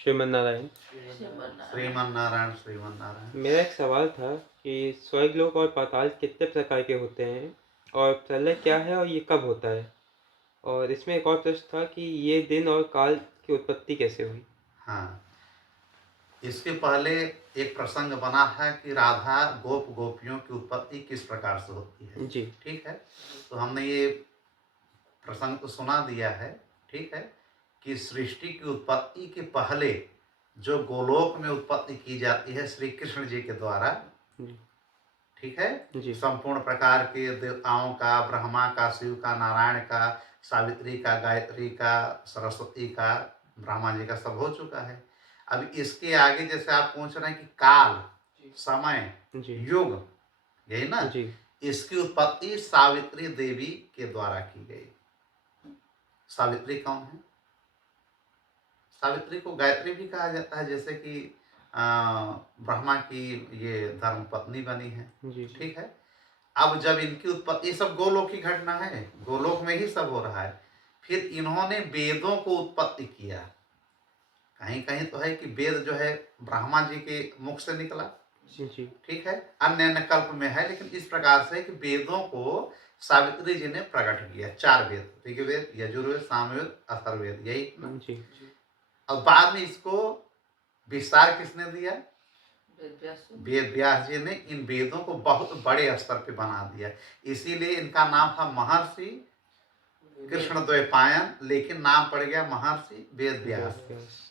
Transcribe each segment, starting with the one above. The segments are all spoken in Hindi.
श्रीमन नारायण। श्रीमन नारायण श्रीमन नारायण। मेरा एक सवाल था कि स्वर्गलोक और पाताल कितने प्रकार के होते हैं और प्रलय क्या है और ये कब होता है? और इसमें एक और प्रश्न था कि ये दिन और काल की उत्पत्ति कैसे हुई? हाँ, इसके पहले एक प्रसंग बना है कि राधा गोपियों की उत्पत्ति किस प्रकार से होती है। जी। ठीक है, तो हमने ये प्रसंग तो सुना दिया है। ठीक है, कि सृष्टि की उत्पत्ति के पहले जो गोलोक में उत्पत्ति की जाती है श्री कृष्ण जी के द्वारा। जी। ठीक है, जी। संपूर्ण प्रकार के देवताओं का, ब्रह्मा का, शिव का, नारायण का, सावित्री का, गायत्री का, सरस्वती का, ब्रह्मा जी का सब हो चुका है। अब इसके आगे जैसे आप पूछ रहे हैं कि काल, समय, जी। युग, यही ना, जी। इसकी उत्पत्ति सावित्री देवी के द्वारा की गई। सावित्री कौन है? सावित्री को गायत्री भी कहा जाता है, जैसे कि ब्रह्मा की ये धर्म पत्नी बनी है। जी। ठीक है, अब जब इनकी उत्पत्ति, ये सब गोलोक की घटना है, गोलोक में ही सब हो रहा है। फिर इन्होंने वेदों को उत्पत्ति किया। कहीं कहीं तो है कि वेद जो है ब्रह्मा जी के मुख से निकला। जी। ठीक है, अन्य अन्य कल्प में है, लेकिन इस प्रकार से कि वेदों को सावित्री जी ने प्रकट किया। 4 वेद, ऋग्वेद, यजुर्वेद, सामवेद, अथर्ववेद, यही ना? जी। अब बाद में इसको विस्तार किसने दिया? वेद व्यास जी ने इन वेदों को बहुत बड़े स्तर पे बना दिया। इसीलिए इनका नाम था महर्षि कृष्ण द्वैपायन, लेकिन नाम पड़ गया महर्षि वेद व्यास,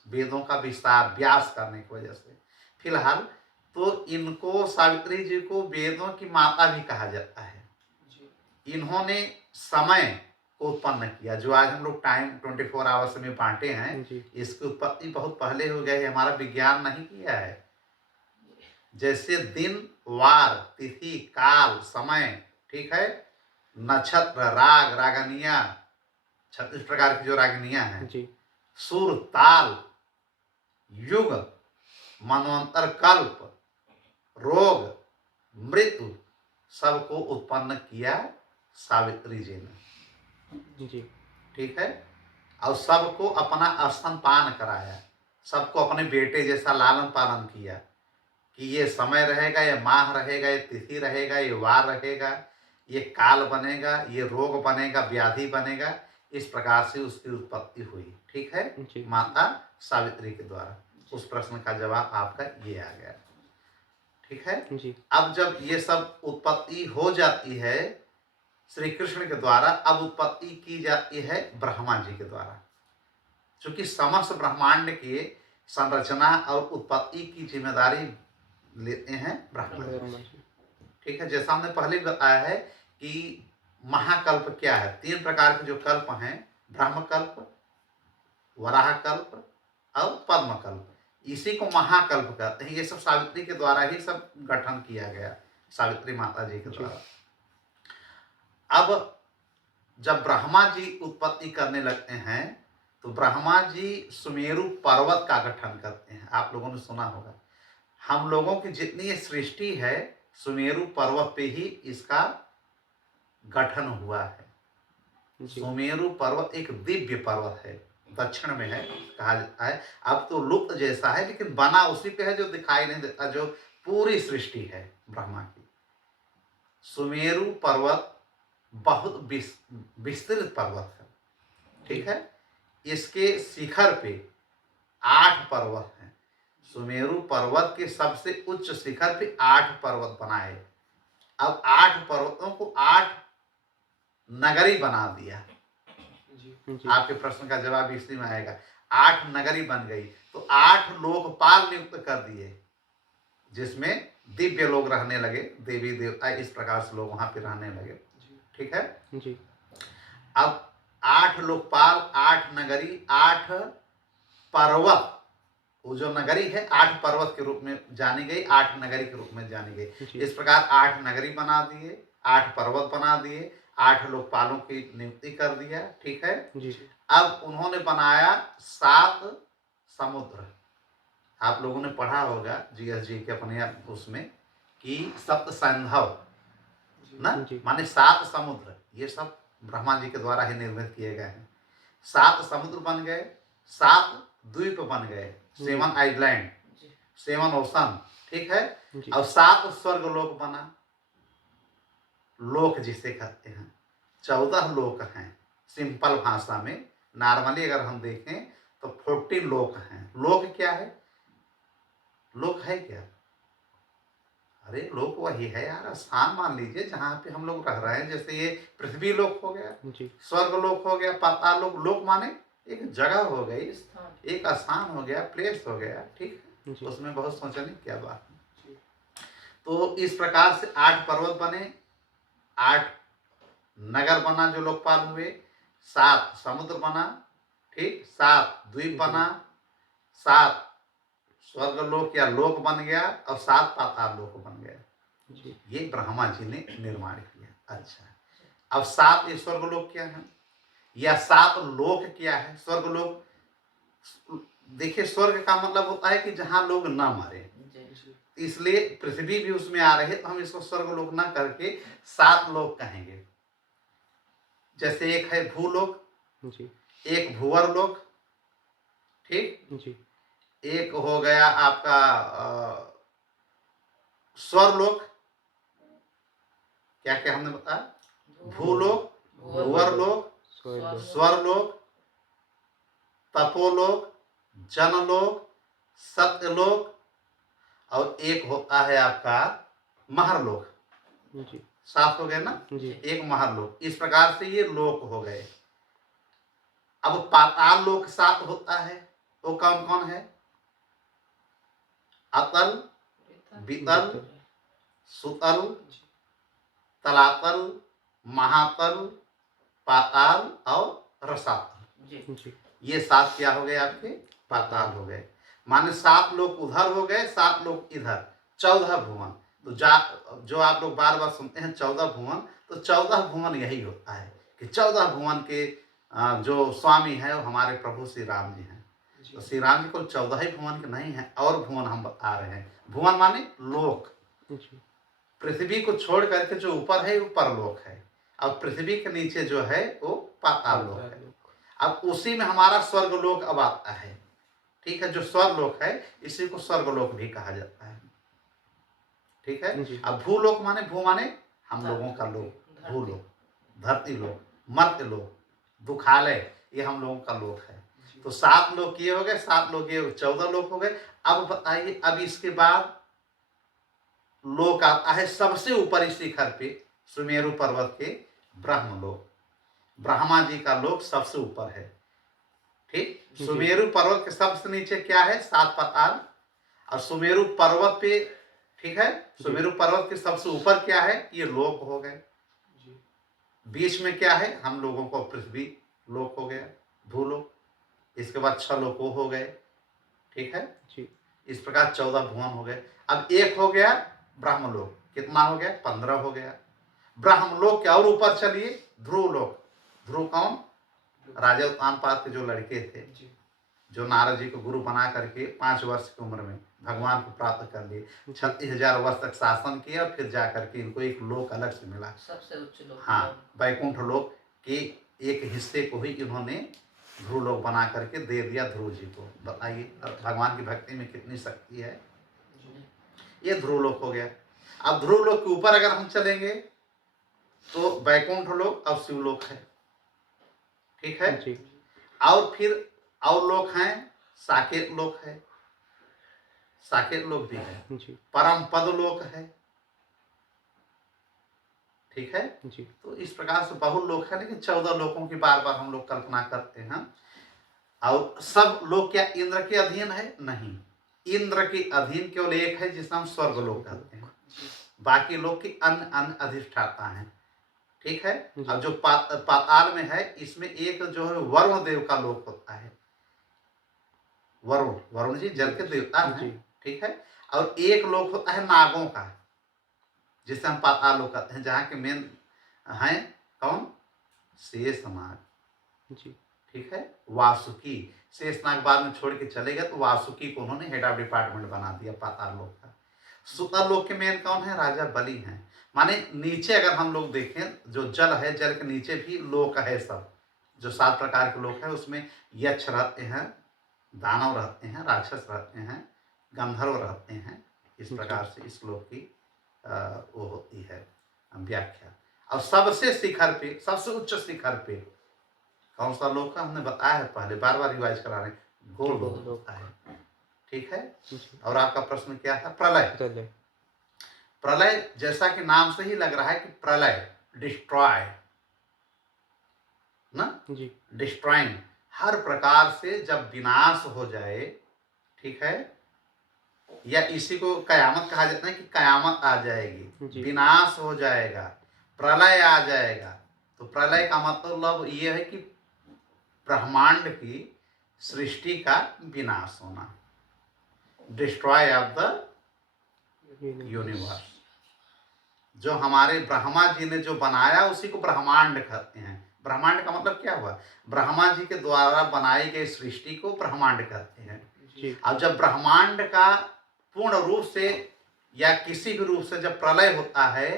वेदों का विस्तार व्यास करने की वजह से। फिलहाल तो इनको, सावित्री जी को वेदों की माता भी कहा जाता है। इन्होंने समय को उत्पन्न किया, जो आज हम लोग टाइम 24 आवर्स में बांटे हैं, इसकी उत्पत्ति बहुत पहले हो गई है, हमारा विज्ञान नहीं किया है। जैसे दिन, वार, तिथि, काल, समय, ठीक है, नक्षत्र, राग, रागनिया, 36 प्रकार की जो रागनियां हैं, सुर, ताल, युग, मनवंतर, कल्प, रोग, मृत्यु, सबको उत्पन्न किया सावित्री जी ने। जी। ठीक है, और सबको अपना स्तनपान कराया, सबको अपने बेटे जैसा लालन पालन किया कि ये समय रहेगा, ये माह रहेगा, ये तिथि रहेगा, ये वार रहेगा, ये काल बनेगा, ये रोग बनेगा, व्याधि बनेगा। इस प्रकार से उसकी उत्पत्ति हुई। ठीक है, माता सावित्री के द्वारा। उस प्रश्न का जवाब आपका ये आ गया। ठीक है, अब जब ये सब उत्पत्ति हो जाती है श्री कृष्ण के द्वारा, अब उत्पत्ति की जाती है ब्रह्मा जी के द्वारा, क्योंकि समस्त ब्रह्मांड के संरचना और उत्पत्ति की जिम्मेदारी लेते हैं ब्रह्मा जी। ठीक है, जैसा हमने पहले बताया है कि महाकल्प क्या है। 3 प्रकार के जो कल्प हैं, ब्रह्मकल्प, वराहकल्प और पद्मकल्प, इसी को महाकल्प कहते हैं। ये सब सावित्री के द्वारा ही सब गठन किया गया, सावित्री माता जी के द्वारा। अब जब ब्रह्मा जी उत्पत्ति करने लगते हैं तो ब्रह्मा जी सुमेरु पर्वत का गठन करते हैं। आप लोगों ने सुना होगा, हम लोगों की जितनी सृष्टि है सुमेरु पर्वत पे ही इसका गठन हुआ है। सुमेरु पर्वत एक दिव्य पर्वत है, दक्षिण में है, कहा जाता है। अब तो लुप्त जैसा है, लेकिन बना उसी पे है जो दिखाई नहीं देता, जो पूरी सृष्टि है ब्रह्मा की। सुमेरु पर्वत बहुत विस्तृत पर्वत है। ठीक है, इसके शिखर पे 8 पर्वत हैं। सुमेरु पर्वत के सबसे उच्च शिखर पे 8 पर्वत बनाए। अब 8 पर्वतों को 8 नगरी बना दिया। आपके प्रश्न का जवाब इसी में आएगा। 8 नगरी बन गई, तो 8 लोकपाल नियुक्त कर दिए, जिसमें दिव्य लोग रहने लगे, देवी देवता, इस प्रकार से लोग वहां पे रहने लगे। ठीक है जी। अब 8 लोकपाल, 8 नगरी, 8 पर्वत, वो जो नगरी है 8 पर्वत के रूप में जानी गई, 8 नगरी के रूप में जानी गई। इस प्रकार 8 नगरी बना दिए, 8 पर्वत बना दिए, 8 लोकपालों की नियुक्ति कर दिया। ठीक है जी। अब उन्होंने बनाया 7 समुद्र। आप लोगों ने पढ़ा होगा जीएसजी के अपने उसमें कि सप्त सैंधव ना, माने 7 समुद्र, ये सब ब्रह्मा जी के द्वारा ही निर्मित किए गए हैं। 7 समुद्र बन गए, 7 द्वीप बन गए, जी। 7 आइलैंड, जी 7 ओशन, ठीक है। जी। अब 7 स्वर्ग लोक बना, लोक जिसे कहते हैं, 14 लोक हैं सिंपल भाषा में। नॉर्मली अगर हम देखें तो 14 लोक हैं। लोक क्या है? लोक है क्या? अरे लोक वही है यार, स्थान मान लीजिए जहाँ पे हम लोग रह रहे हैं। जैसे ये पृथ्वी लोक हो गया, जी। स्वर्ग लोक हो गया, पाताल लोक। लोक माने एक जगह हो गई, स्थान एक स्थान हो गया, प्लेस हो गया, ठीक है। जी। उसमें बहुत सोचने की क्या बात है। जी तो इस प्रकार से 8 पर्वत बने, 8 नगर बना जो लोकपाल हुए, 7 समुद्र बना, ठीक, 7 द्वीप जी। बना, 7 स्वर्गलोक या लोक बन गया, और 7 पाताल लोक बन गया। जी। ये ब्रह्मा जी ने निर्माण किया। अच्छा, अब 7 ये स्वर्गलोक क्या है, या 7 लोक क्या है? स्वर्गलोक, देखिए स्वर्ग का मतलब होता है कि जहां लोग ना मरे, जी इसलिए पृथ्वी भी उसमें आ रही है, तो हम इसको स्वर्गलोक ना करके 7 लोक कहेंगे। जैसे एक है भूलोक, जी। एक भूवर लोक, ठीक, जी। एक हो गया आपका स्वरलोक, क्या क्या हमने बताया, भूलोक, भूवर लोक, स्वर्ग स्वरलोक, तपोलोक, जनलोक, सत्यलोक, और एक होता है आपका महरलोक। जी। 7 हो गए ना, जी। एक महरलोक। इस प्रकार से ये लोक हो गए। अब पाताल लोक 7 होता है, वो कौन कौन है? अतल, बीतल, बीतल। सुतल, तलातल, महातल, पाताल और रसातल। जी जी। ये 7 क्या हो गए आपके? पाताल हो गए। माने 7 लोग उधर हो गए, 7 लोग इधर, 14 भुवन। तो जो आप लोग बार बार सुनते हैं 14 भुवन, तो 14 भुवन यही होता है कि 14 भुवन के जो स्वामी है वो हमारे प्रभु श्री राम जी हैं। तो श्री राम जी को 14 ही भुवन के नहीं है, और भुवन हम बता रहे हैं। भुवन माने लोक। जी। पृथ्वी को छोड़ करके जो ऊपर है वो परलोक है, और पृथ्वी के नीचे जो है वो पाताल लोक है। अब उसी में हमारा स्वर्गलोक अब आता है, ठीक है। जो स्वर्गलोक है इसी को स्वर्गलोक भी कहा जाता है, ठीक है। जी। अब भूलोक माने, भू माने हम लोगों का लोक, भूलोक, धरती लोक, मर्त्य लोक, दुखालय, ये हम लोगों का लोक है। तो 7 लोक ये हो गए, 7 लोक ये, 14 लोक हो गए। अब बताइए, अब इसके बाद लोक आता है सबसे ऊपरी शिखर पे, सुमेरु पर्वत के ब्रह्मलोक। ब्रह्मा जी का लोक सबसे ऊपर है, ठीक। जी। सुमेरु पर्वत के सबसे नीचे क्या है? 7 पाताल। और सुमेरु पर्वत पे, ठीक है, सुमेरु पर्वत के सबसे ऊपर क्या है? ये लोक हो गए। बीच में क्या है? हम लोगों को पृथ्वी लोक हो गया, भूलोक। इसके बाद 6 लोक हो गए, ठीक है। जी। इस प्रकार 14 भुवन हो गए। अब एक हो गया ब्रह्मलोक, कितना हो गया? 15 हो गया। ब्रह्मलोक के और ऊपर चलिए, ध्रुवलोक। ध्रुव कौन? राजा उत्तानपाद के जो लड़के थे, जो नारद जी को गुरु बना करके 5 वर्ष की उम्र में भगवान को प्राप्त कर लिए, 36,000 वर्ष तक शासन किया, और फिर जाकर के इनको एक लोक अलग से मिला, सबसे उच्च लोक। हाँ, वैकुंठ लोक के एक हिस्से को ही इन्होंने ध्रुव लोक बना करके दे दिया ध्रुव जी को। बताइए भगवान की भक्ति में कितनी शक्ति है। ये ध्रुव लोक हो गया। अब ध्रुव लोक के ऊपर अगर हम चलेंगे तो वैकुंठ लोक और शिवलोक है, ठीक है। जी। और फिर और लोक हैं, साकेत लोक है, साकेत लोक भी है, जी। परम पद लोक है, ठीक है। जी। तो इस प्रकार से बहुत लोक है, लेकिन 14 लोकों की बार बार हम लोग कल्पना करते हैं। और सब लोग क्या इंद्र के अधीन है? नहीं, इंद्र के अधीन केवल एक है जिसे हम स्वर्गलोक कहते हैं। बाकी लोग की अन्य अन्य अधिष्ठाता हैं, ठीक है। और जो पाताल में है, इसमें एक जो है वरुण देव का लोक होता है। वरुण, वरुण जी जल के देवता हैं, ठीक है। और एक लोक होता है नागों का, जिसे हम पाताल लोक कहते हैं, जहाँ के मेन हैं कौन? शेषनाग, जी। ठीक है। वासुकी, शेषनाग बाद में छोड़ के चले गए, तो वासुकी को उन्होंने हेड ऑफ डिपार्टमेंट बना दिया पाताल लोक का। सुतल लोक के मेन कौन है? राजा बलि हैं। माने नीचे अगर हम लोग देखें, जो जल है, जल के नीचे भी लोक है सब। जो 7 प्रकार के लोक है उसमें यक्ष रहते हैं, दानव रहते हैं, राक्षस रहते हैं, गंधर्व रहते हैं। इस जी, प्रकार से इस श्लोक की वो होती है व्याख्या। और सबसे शिखर पे, सबसे उच्च शिखर पे कौन सा लोक का हमने बताया है पहले, बार बार रिवाइज करा रहे हैं, गोलोक गोलोक। होता है। ठीक है। जी, और आपका प्रश्न क्या था? प्रलय। प्रलय। प्रलय जैसा कि नाम से ही लग रहा है कि प्रलय, डिस्ट्रॉय ना, जी, डिस्ट्रॉइंग, हर प्रकार से जब विनाश हो जाए, ठीक है, या इसी को कयामत कहा जाता है कि कयामत आ जाएगी, जी, विनाश हो जाएगा, प्रलय आ जाएगा। तो प्रलय का मतलब ये है कि ब्रह्मांड की सृष्टि का विनाश होना, डिस्ट्रॉय ऑफ द यूनिवर्स। जो हमारे ब्रह्मा जी ने जो बनाया उसी को ब्रह्मांड कहते हैं। ब्रह्मांड का मतलब क्या हुआ? ब्रह्मा जी के द्वारा बनाई गई सृष्टि को ब्रह्मांड कहते हैं। जी, अब जब ब्रह्मांड का पूर्ण रूप से या किसी भी रूप से जब प्रलय होता है,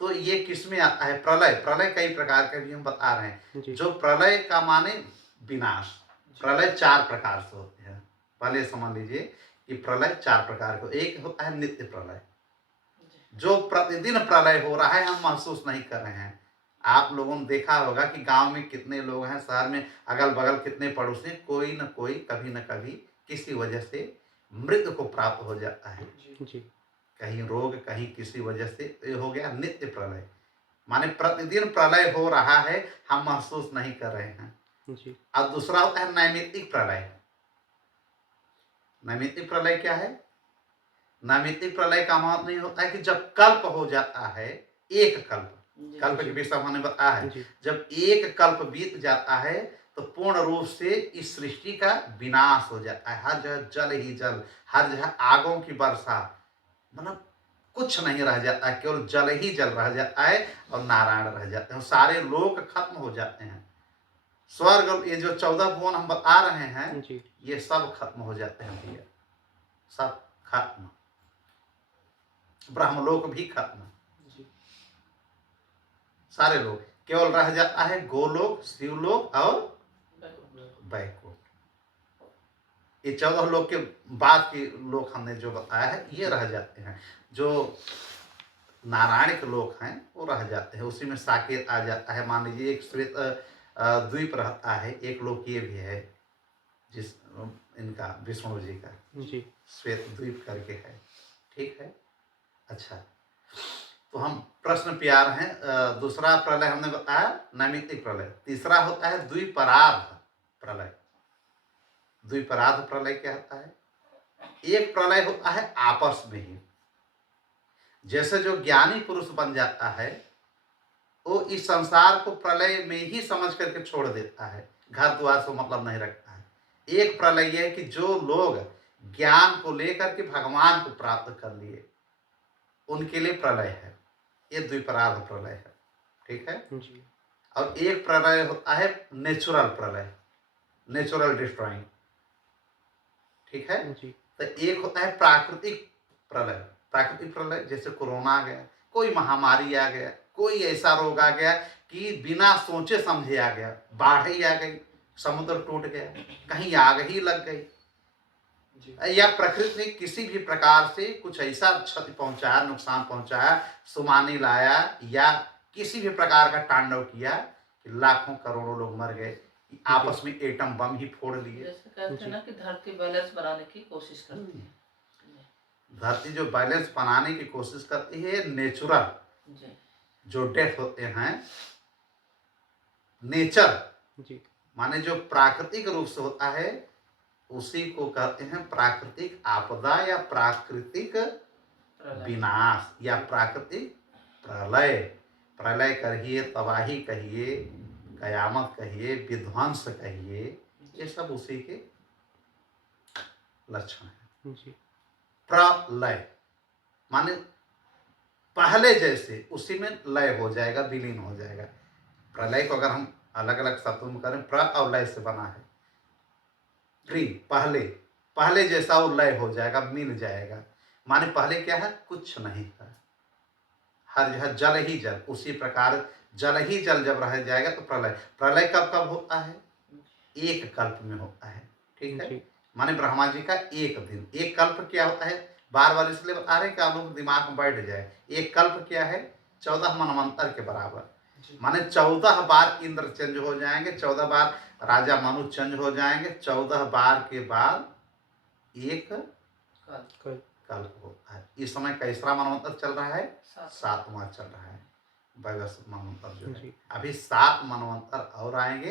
तो ये किसमें आता है? प्रलय। प्रलय कई प्रकार के भी हम बता रहे हैं। जी, जो प्रलय का माने विनाश। प्रलय 4 प्रकार से होते हैं। पहले समझ लीजिए कि प्रलय 4 प्रकार के। एक होता है नित्य प्रलय, जो प्रतिदिन प्रलय हो रहा है, हम महसूस नहीं कर रहे हैं। आप लोगों ने देखा होगा कि गांव में कितने लोग हैं, शहर में अगल बगल कितने पड़ोसी हैं, कोई न कोई कभी न कभी किसी वजह से मृत्यु को प्राप्त हो जाता है। जी, कहीं रोग, कहीं किसी वजह से। ये हो गया नित्य प्रलय, माने प्रतिदिन प्रलय हो रहा है, हम महसूस नहीं कर रहे हैं। जी, अब दूसरा होता है नैमित्तिक प्रलय। नैमित्तिक प्रलय क्या है? नैमित्तिक प्रलय का मतलब नहीं होता है कि जब कल्प हो जाता है, एक कल्प, कल्प के जी, विषय हमने बताया है, जी, जब एक कल्प बीत जाता है तो पूर्ण रूप से इस सृष्टि का विनाश हो जाता है। हर जगह जल ही जल, हर जगह आगों की वर्षा, मतलब कुछ नहीं रह जाता है, केवल जल ही जल रह जाता है और नारायण रह जाते हैं। सारे लोक खत्म हो जाते हैं। स्वर्ग, ये जो 14 भुवन हम बता रहे हैं, जी, ये सब खत्म हो जाते हैं भैया, सब खत्म। ब्रह्मलोक भी खत्म, जी, सारे लोग, केवल रह जाता है गोलोक, शिवलोक और वैकुंठ। ये 14 लोक के बाद के लोक हमने जो बताया है, ये रह जाते हैं। जो नारायण के लोक हैं वो रह जाते हैं, उसी में साकेत आ जाता है। मान लीजिए एक श्वेत द्वीप रहता है, एक लोक ये भी है, जिस इनका विष्णु जी का जी, श्वेत द्वीप करके है। ठीक है। अच्छा, तो हम प्रश्न पे आ रहे हैं। दूसरा प्रलय हमने बताया नैमित्तिक प्रलय। तीसरा होता है द्विपरार्ध प्रलय। द्विपरार्ध प्रलय क्या होता है? एक प्रलय होता है आपस में ही, जैसे जो ज्ञानी पुरुष बन जाता है वो इस संसार को प्रलय में ही समझ करके छोड़ देता है, घर द्वार से मतलब नहीं रखता है। एक प्रलय यह है कि जो लोग ज्ञान को लेकर के भगवान को प्राप्त कर लिए, उनके लिए प्रलय है। ये द्विपरार्ध प्रलय है। ठीक है। जी, और एक प्रलय होता है नेचुरल प्रलय, नेचुरल डिस्ट्रॉइंग। ठीक है। जी, तो एक होता है प्राकृतिक प्रलय। प्राकृतिक प्रलय जैसे कोरोना आ गया, कोई महामारी आ गया, कोई ऐसा रोग आ गया कि बिना सोचे समझे आ गया, बाढ़ ही आ गई, समुद्र टूट गया, कहीं आग ही लग गई, या प्रकृति ने किसी भी प्रकार से कुछ ऐसा क्षति पहुंचाया, नुकसान पहुंचाया, सुनामी लाया, या किसी भी प्रकार का तांडव किया कि लाखों करोड़ों लोग मर गए, जी, आपस में एटम बम ही फोड़ लिए। जैसे कहते हैं जी, ना कि धरती बैलेंस बनाने की कोशिश करती है। धरती जो बैलेंस बनाने की कोशिश करती है, नेचुरल जी, जो डेथ होते हैं, नेचर जी, माने जो प्राकृतिक रूप से होता है, उसी को कहते हैं प्राकृतिक आपदा या प्राकृतिक प्रलय। विनाश या प्राकृतिक प्रलय। प्रलय कहिए, तबाही कहिए, कयामत कहिए, विध्वंस कहिए, ये सब उसी के लक्षण है। जी, प्रलय माने पहले जैसे उसी में लय हो जाएगा, विलीन हो जाएगा। प्रलय को अगर हम अलग अलग शब्दों में करें, प्र और लय से बना है। प्री पहले, पहले जैसा वो लय हो जाएगा, मिल जाएगा। माने पहले क्या है? कुछ नहीं था, हर जगह जल ही जल। उसी प्रकार जल ही जल जब रह जाएगा तो प्रलय। प्रलय कब कब होता है? एक कल्प में होता है, ठीक है। जी। माने ब्रह्मा जी का एक दिन, एक कल्प क्या होता है, बार बार इसलिए बता रहे हैं कि आप लोगों के दिमाग में बैठ जाए। एक कल्प क्या है, 14 मनवंतर के बराबर। माने 14 बार इंद्र चेंज हो जाएंगे, 14 बार राजा मनु चेंज हो जाएंगे, 14 बार के बाद एक कल कल कल्प होता है। इस समय कैसरा मनवंतर चल रहा है, सात 7वां चल रहा है वैवस्वत मनवंतर जो है। जी। अभी 7 मनवंतर और आएंगे,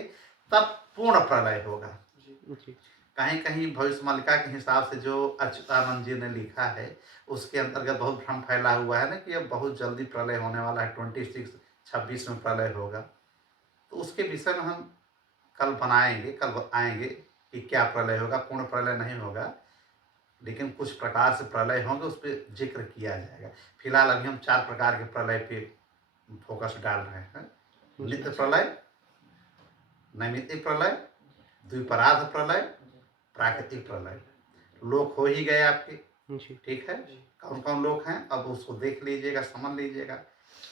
तब पूर्ण प्रलय होगा। जी। कहीं कहीं भविष्य मालिका के हिसाब से जो अच्युतानंद जी ने लिखा है, उसके अंतर्गत बहुत भ्रम फैला हुआ है ना कि अब बहुत जल्दी प्रलय होने वाला है, 26 में प्रलय होगा। तो उसके विषय में हम कल बनाएंगे, कल आएंगे कि क्या प्रलय होगा। पूर्ण प्रलय नहीं होगा, लेकिन कुछ प्रकार से प्रलय होंगे, उस पर जिक्र किया जाएगा। फिलहाल अभी हम 4 प्रकार के प्रलय पे फोकस डाल रहे हैं। नित्य प्रलय, नैमित्तिक प्रलय, द्विपराध प्रलय, प्राकृतिक प्रलय। लोक हो ही गए आपके, जी। ठीक है। कौन कौन लोक हैं अब उसको देख लीजिएगा, समझ लीजिएगा।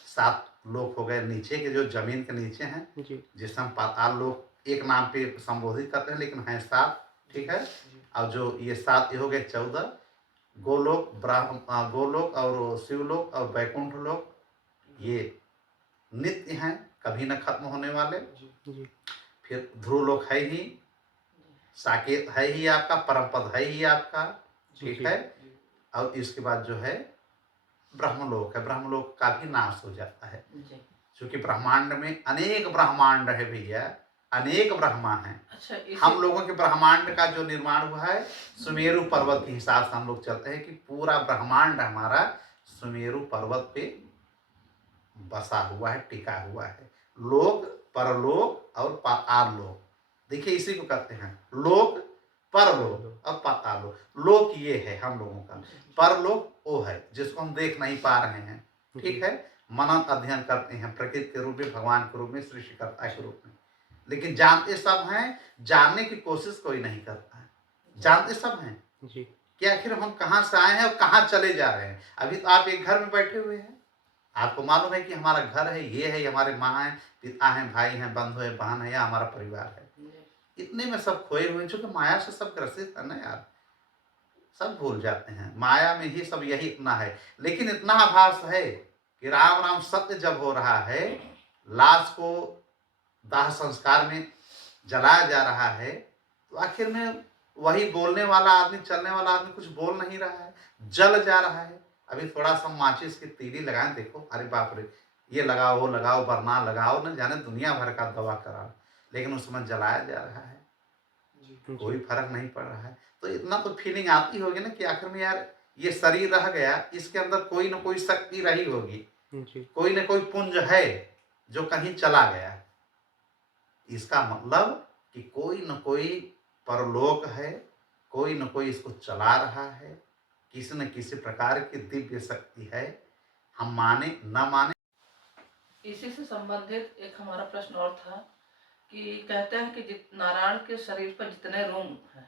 7 लोक हो गए नीचे के, जो जमीन के नीचे हैं, जी। जिसे हम पाताल लोक एक नाम पे संबोधित करते हैं, लेकिन हैं 7, ठीक है। और जो ये 7 ये हो गए 14। गोलोक, गोलोक और शिवलोक और वैकुंठ लोक, ये नित्य हैं, कभी न खत्म होने वाले। जी। फिर ध्रुव लोक है ही, साकेत है ही आपका, परम पद है ही आपका, ठीक जी। है। और इसके बाद जो है ब्रह्मलोक है, ब्रह्मलोक का भी नाश हो जाता है, जी। क्योंकि ब्रह्मांड में अनेक ब्रह्मांड है भैया, अनेक ब्रह्मा हैं। अच्छा हम लोगों के ब्रह्मांड का जो निर्माण हुआ है, सुमेरु पर्वत के हिसाब से हम लोग चलते हैं कि पूरा ब्रह्मांड हमारा सुमेरु पर्वत पे बसा हुआ है, टिका हुआ है। लोक, परलोक और पाताल लोक, देखिए इसी को कहते हैं लोक, परलोक और पाताल लोक। लोक ये है हम लोगों का, परलोक वो है जिसको हम देख नहीं पा रहे हैं, ठीक है। मनन अध्ययन करते हैं प्रकृति के रूप में, भगवान के रूप में, सृष्टिकर्ता के रूप में, लेकिन जानते सब हैं, जानने की कोशिश कोई नहीं करता है। जानते सब हैं जी। कि आखिर हम कहाँ से आए हैं और कहाँ चले जा रहे हैं। अभी तो आप एक घर में बैठे हुए हैं, आपको मालूम है कि हमारा घर है, ये है, हमारे माँ है, पिता हैं, भाई हैं, बंधु है, बहन है, या हमारा परिवार है। इतने में सब खोए हुए हैं, चूंकि माया से सब ग्रसित है ना यार, सब भूल जाते हैं। माया में ही सब यही इतना है। लेकिन इतना आभास है कि राम राम सत्य जब हो रहा है, लाश को दाह संस्कार में जलाया जा रहा है, तो आखिर में वही बोलने वाला आदमी, चलने वाला आदमी कुछ बोल नहीं रहा है, जल जा रहा है। अभी थोड़ा सा माचिस की तीली लगाएं, देखो अरे बाप रे, ये लगाओ वो लगाओ, बरना लगाओ, न जाने दुनिया भर का दवा कराओ, लेकिन उसमें जलाया जा रहा है, कोई फर्क नहीं पड़ रहा है। तो इतना तो फीलिंग आती होगी ना कि आखिर में यार ये शरीर रह गया, इसके अंदर कोई ना कोई शक्ति रही होगी, जी। कोई ना कोई पुंज है जो कहीं चला गया। इसका मतलब कि कोई न कोई परलोक है, कोई न कोई इसको चला रहा है, किसी न किसी प्रकार की दिव्य शक्ति है। हम माने न माने, इसी से संबंधित एक हमारा प्रश्न और था कि कहते हैं कि नारायण के शरीर पर जितने रूम हैं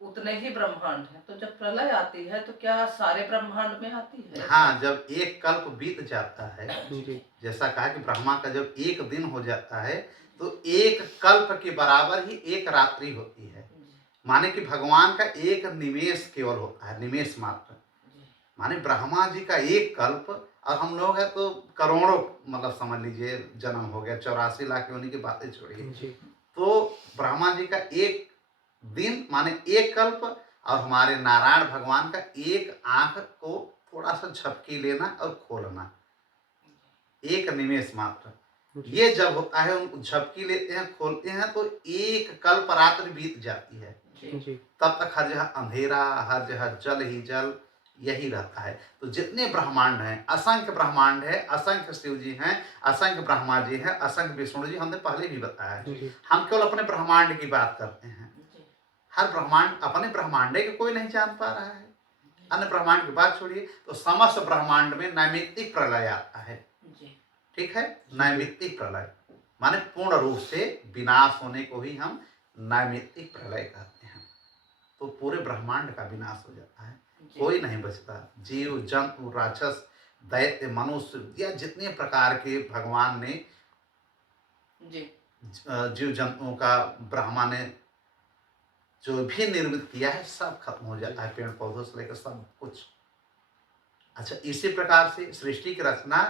उतने ही ब्रह्मांड हैं, तो जब प्रलय आती है तो क्या सारे ब्रह्मांड में आती है? हाँ, जब एक कल्प बीत जाता है, जी। जैसा कहा कि ब्रह्मा का जब एक दिन हो जाता है, तो एक कल्प के बराबर ही एक रात्रि होती है। माने कि भगवान का एक निमेष केवल होता है, निमेष मात्र। माने ब्रह्मा जी का एक कल्प, और हम लोग हैं तो करोड़ों, मतलब समझ लीजिए जन्म हो गया, 84 लाख योनि की बातें छोड़िए। जी। तो ब्रह्मा जी का एक दिन माने एक कल्प, और हमारे नारायण भगवान का एक आंख को थोड़ा सा झपकी लेना और खोलना, एक निमेष मात्र। जी। ये जब होता है, उनको झपकी लेते हैं, खोलते हैं, तो एक कल्प रात्रि बीत जाती है। जी। तब तक हर जगह अंधेरा, हर जगह जल ही जल, यही रहता है। तो जितने ब्रह्मांड हैं, असंख्य ब्रह्मांड है, असंख्य शिव जी हैं, असंख्य ब्रह्मा जी हैं, असंख्य विष्णु जी, हमने पहले भी बताया है। जी। हम केवल अपने ब्रह्मांड की बात करते हैं। हर ब्रह्मांड अपने ब्रह्मांड के कोई नहीं जान पा रहा है। अन्य ब्रह्मांड की बात छोड़िए, तो समस्त ब्रह्मांड में नैमित्तिक प्रलय आता है, ठीक है। नैमित्तिक प्रलय माने पूर्ण रूप से विनाश होने को ही हम नैमित्तिक प्रलय कहते हैं। तो पूरे ब्रह्मांड का विनाश हो जाता है, कोई नहीं बचता। जीव जंतु, राक्षस, दैत्य, मनुष्य, या जितने प्रकार के भगवान ने जीव जंतुओं का ब्रह्मा ने जो भी निर्मित किया है सब खत्म हो जाता है, पेड़ पौधों से लेकर सब कुछ। अच्छा, इसी प्रकार से सृष्टि की रचना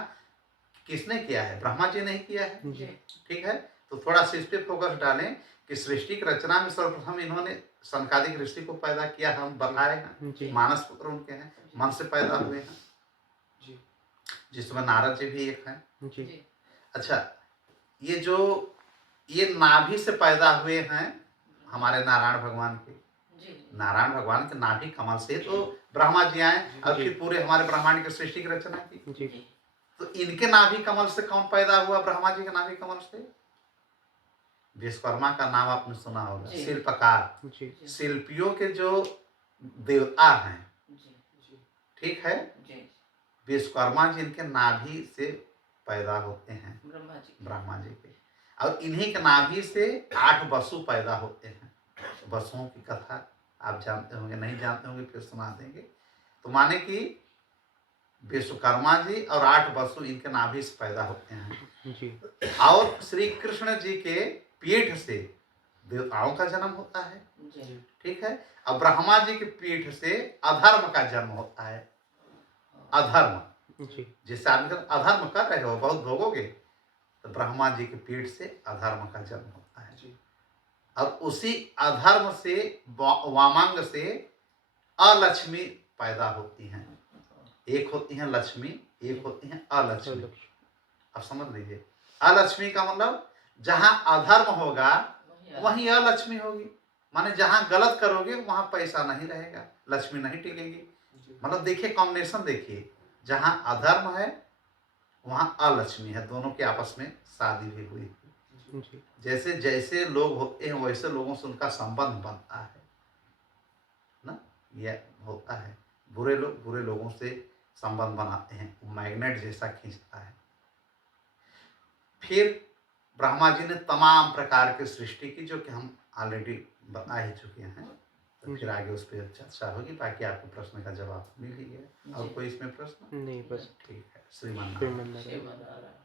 किसने किया है? ब्रह्मा जी ने ही किया है। जी। ठीक है, तो थोड़ा सा इस पे फोकस डालें कि सृष्टि की रचना में सर्वप्रथम इन्होंने सनकादिक ऋषि को पैदा किया, हम बताए हैं। जी। मानस पुत्र उनके हैं, मन से पैदा हुए हैं, जी। जिसमें नारद जी भी एक हैं। जी। जी अच्छा, ये जो ये नाभि से पैदा हुए हैं हमारे नारायण भगवान के, जी नारायण भगवान के नाभि कमल से तो ब्रह्मा जी आए और जी। फिर पूरे हमारे ब्रह्मांड की सृष्टि की रचना की। जी। जी तो इनके नाभि कमल से कौन पैदा हुआ? ब्रह्मा जी के नाभि कमल से विश्वकर्मा का नाम आपने सुना होगा, जी। शिल्पकार, जी। शिल्पियों के जो देवता हैं, जी ठीक है, जी विश्वकर्मा जी इनके नाभि से पैदा होते हैं, ब्रह्मा जी ब्रह्मा जी के। और इन्हीं के नाभि से 8 वसु पैदा होते हैं। वसुओं की कथा आप जानते होंगे, नहीं जानते होंगे फिर सुना देंगे। तो माने कि विश्वकर्मा जी और 8 वसु इनके नाभि से पैदा होते हैं। जी। और श्री कृष्ण जी के पीठ से देवताओं का जन्म होता है, जी ठीक है। और ब्रह्मा जी के पीठ से अधर्म का जन्म होता है। अधर्म, जी। जिससे आदमी अधर्म कर रहे हो बहुत भोगोगे, तो ब्रह्मा जी के पीठ से अधर्म का जन्म होता है। जी। और उसी अधर्म से वामांग से अलक्ष्मी पैदा होती हैं। एक होती हैं लक्ष्मी, एक होती हैं अलक्ष्मी। अब समझ लीजिए, अलक्ष्मी का मतलब जहां अधर्म होगा वहीं अलक्ष्मी होगी। माने जहां गलत करोगे वहां पैसा नहीं रहेगा, लक्ष्मी नहीं टिकेगी। मतलब देखिए कॉम्बिनेशन, देखिए जहां अधर्म है वहां अलक्ष्मी है। दोनों के आपस में शादी भी हुई थी। जी। जैसे जैसे लोग होते हैं वैसे लोगों से उनका संबंध बनता है ना, यह होता है। बुरे लोग बुरे लोगों से संबंध बनाते हैं, मैग्नेट जैसा खींचता है। फिर ब्रह्मा जी ने तमाम प्रकार की सृष्टि की, जो कि हम ऑलरेडी बता ही चुके हैं। तो फिर आगे उस पर चर्चा होगी, बाकी आपके प्रश्न का जवाब मिल ही गया। और जी। कोई इसमें प्रश्न? नहीं, बस ठीक है, श्रीमान श्रीमन नारायण। श्रीमन नारायण।